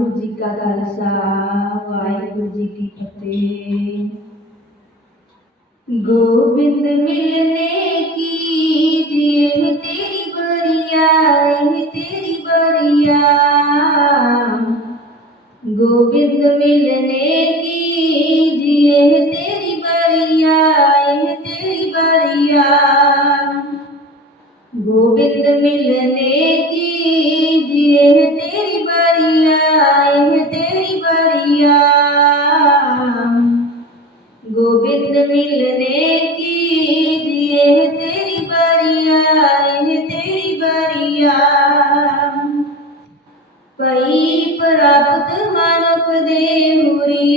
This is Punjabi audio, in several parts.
ਵਾਹਿਗੁਰੂ ਜੀ ਕਾ ਖਾਲਸਾ, ਵਾਹਿਗੁਰੂ ਜੀ ਕੀ ਫਤਿਹ। ਗੋਬਿੰਦ ਮਿਲਨੇ ਕੀ ਦੇਖ ਤੇਰੀ ਬਰੀਆ ਇਹ ਤੇਰੀ ਬਰੀਆ ਗੋਬਿੰਦ ਮਿਲਨੇ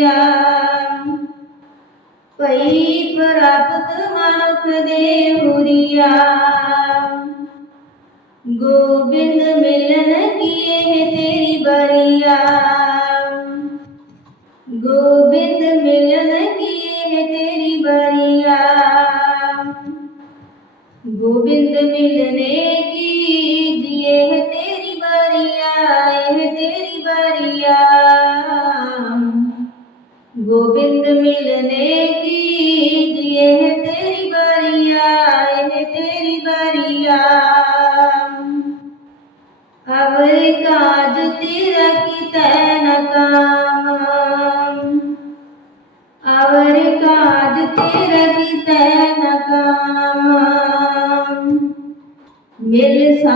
ਕੀਆ ਪਈ ਪ੍ਰਾਪਤ ਮਨੁਖ ਦੇ ਗੋਬਿੰਦ ਤੇਰੀ ਬਰੀਆ। ਗੋਬਿੰਦ ਮਿਲਨ ਕੀਏ ਹੈ ਤੇਰੀ ਬਰੀਆ। ਗੋਬਿੰਦ ਮਿਲਨੇ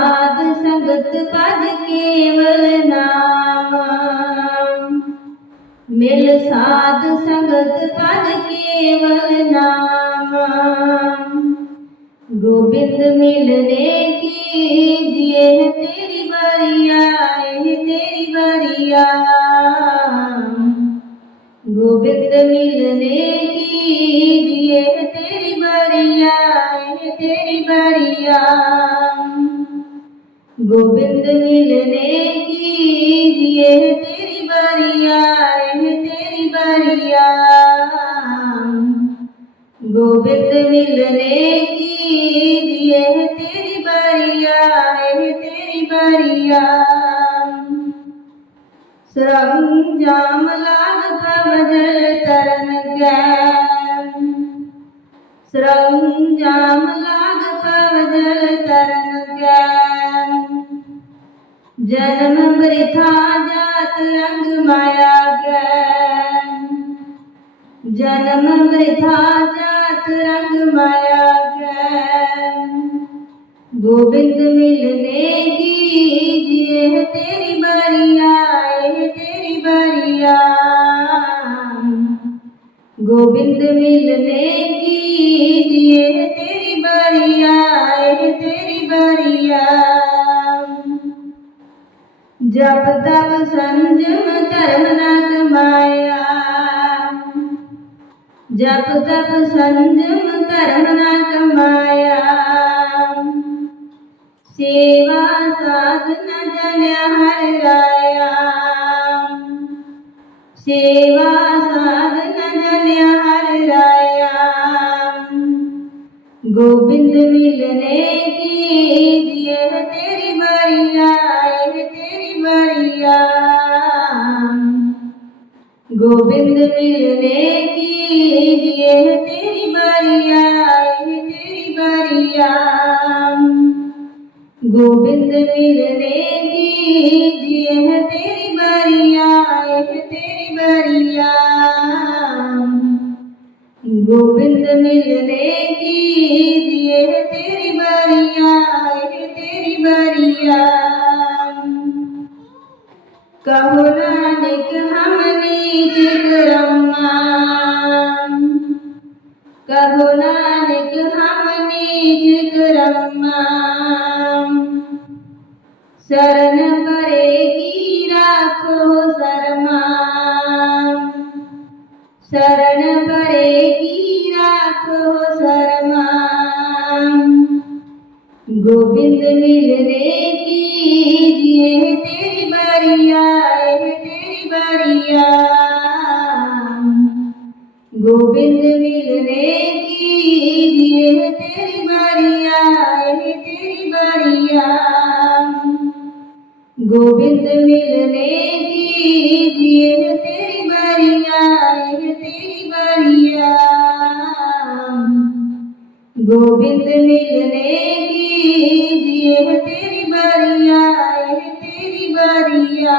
ਸਾਧ ਸੰਗਤ ਪਦ ਕੇਵਲ ਨਾਮ। ਮਿਲ ਸਾਧ ਸੰਗਤ ਪਦ ਕੇਵਲ ਨਾਮ। ਗੋਬਿੰਦ ਮਿਲਨੇ ਕੀ ਦੀਏ ਤੇਰੀ ਬਰੀਆ ਇਹ ਤੇਰੀ ਬਰੀਆ ਗੋਬਿੰਦ ਮਿਲਨੇ गोविंद मिलने की दिए है तेरी बरिया है तेरी बरिया गोविंद मिलने की दिए है तेरी बरिया है तेरी बरिया सरंजाम लाभ प्रभजल तरन गैन सरंजाम ਜਨਮ ਬ੍ਰਿਥਾ ਜਾਤ ਰੰਗ ਮਾਇਆ ਗੈ। ਜਨਮ ਬ੍ਰਿਥਾ ਜਾਤ ਰੰਗ ਮਾਇਆ ਗੈ। ਗੋਬਿੰਦ ਮਿਲਨੇ ਕੀ ਜਿਹ ਤੇਰੀ ਬਰੀਆ ਇਹ ਤੇਰੀ ਬਰੀਆ ਗੋਬਿੰਦ ਮਿਲਨੇ ਕੀ ਜਿਹ ਜਪ ਤਪ ਸੰਜਮ ਧਰਮ ਨਾ ਕਮਾਇਆ ਜਪ ਤਪ ਸੰਜਮ ਧਰਮ ਨਾ ਕਮਾਇਆ ਸੇਵਾ ਸਾਧਨ ਜਨਿਆ ਹਰ ਰਾਇਆ। ਸੇਵਾ ਸਾਧਨ ਜਨਿਆ ਹਰ ਰਾਇਆ। ਗੋਬਿੰਦ ਮਿਲਨੇ गोविंद मिलने की दिए है तेरी बरिया है तेरी बरिया गोविंद मिलने की दिए है तेरी बरिया है तेरी बरिया गोविंद मिलने कहो नानक हमने जिगरम्मा कहो नानक हमने जिगरम्मा शरण परेगी राखो शर्मा शरण परेगी राखो शर्मा गोविंद मिलने की गोविंद मिलने की ये है तेरी बारिया ये तेरी बारिया गोविंद मिलने की ये है तेरी बारिया ये तेरी बारिया गोविंद मिलने की ये है तेरी बारिया ये तेरी बारिया